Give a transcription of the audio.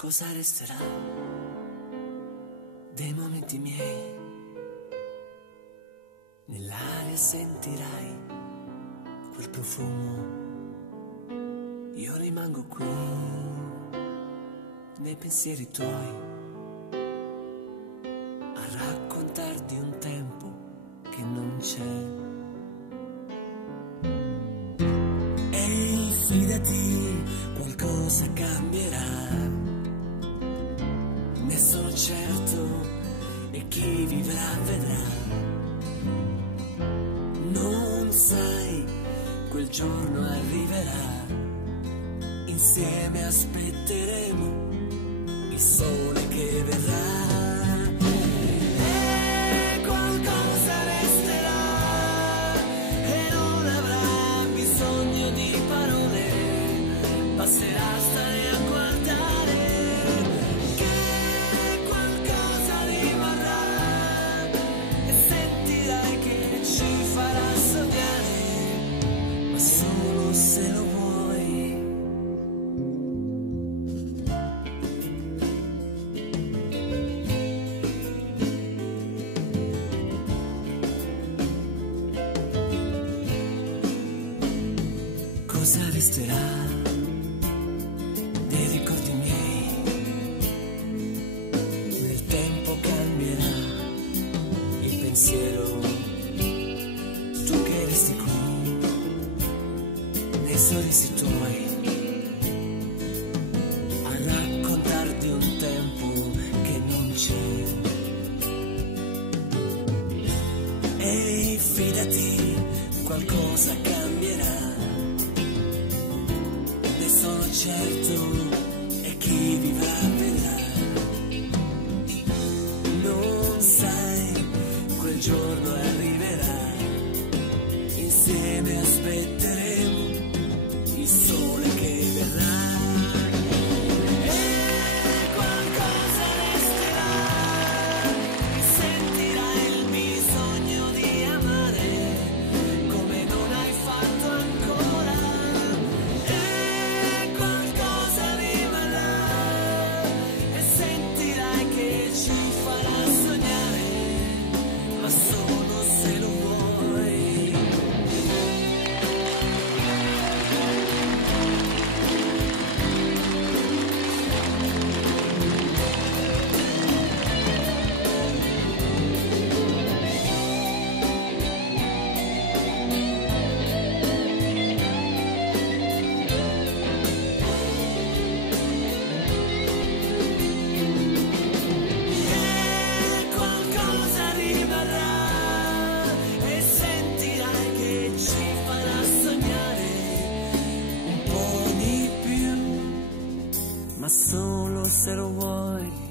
Cosa resterà dei momenti miei? Nell'aria sentirai quel profumo. Io rimango qui nei pensieri tuoi a raccontarti un tempo che non c'è. E fidati, qualcosa cambierà, ne sono certo, e chi vivrà vedrà. Non sai, quel giorno arriverà, insieme aspetteremo il sole che verrà. E qualcosa resterà e non avrà bisogno di parole, basterà stare a guardare che qualcosa rimarrà e sentirai che ci farà sognare, ma solo se lo vuoi. Cosa resterà dei ricordi miei? Nel tempo cambierà il pensiero, tu che resti qui nei sorrisi tuoi a raccontarti un tempo che non c'è. E fidati, qualcosa cambierà, ne sono certo, e chi vivrà vedrà. Non sai, quel giorno arriverà, insieme aspetteremo il sole che verrà. E qualcosa resterà e sentirai il bisogno di amare come non hai fatto ancora. E qualcosa rimarrà e sentirai che ci farà sognare, ma solo se lo vuoi. Ma solo se lo vuoi.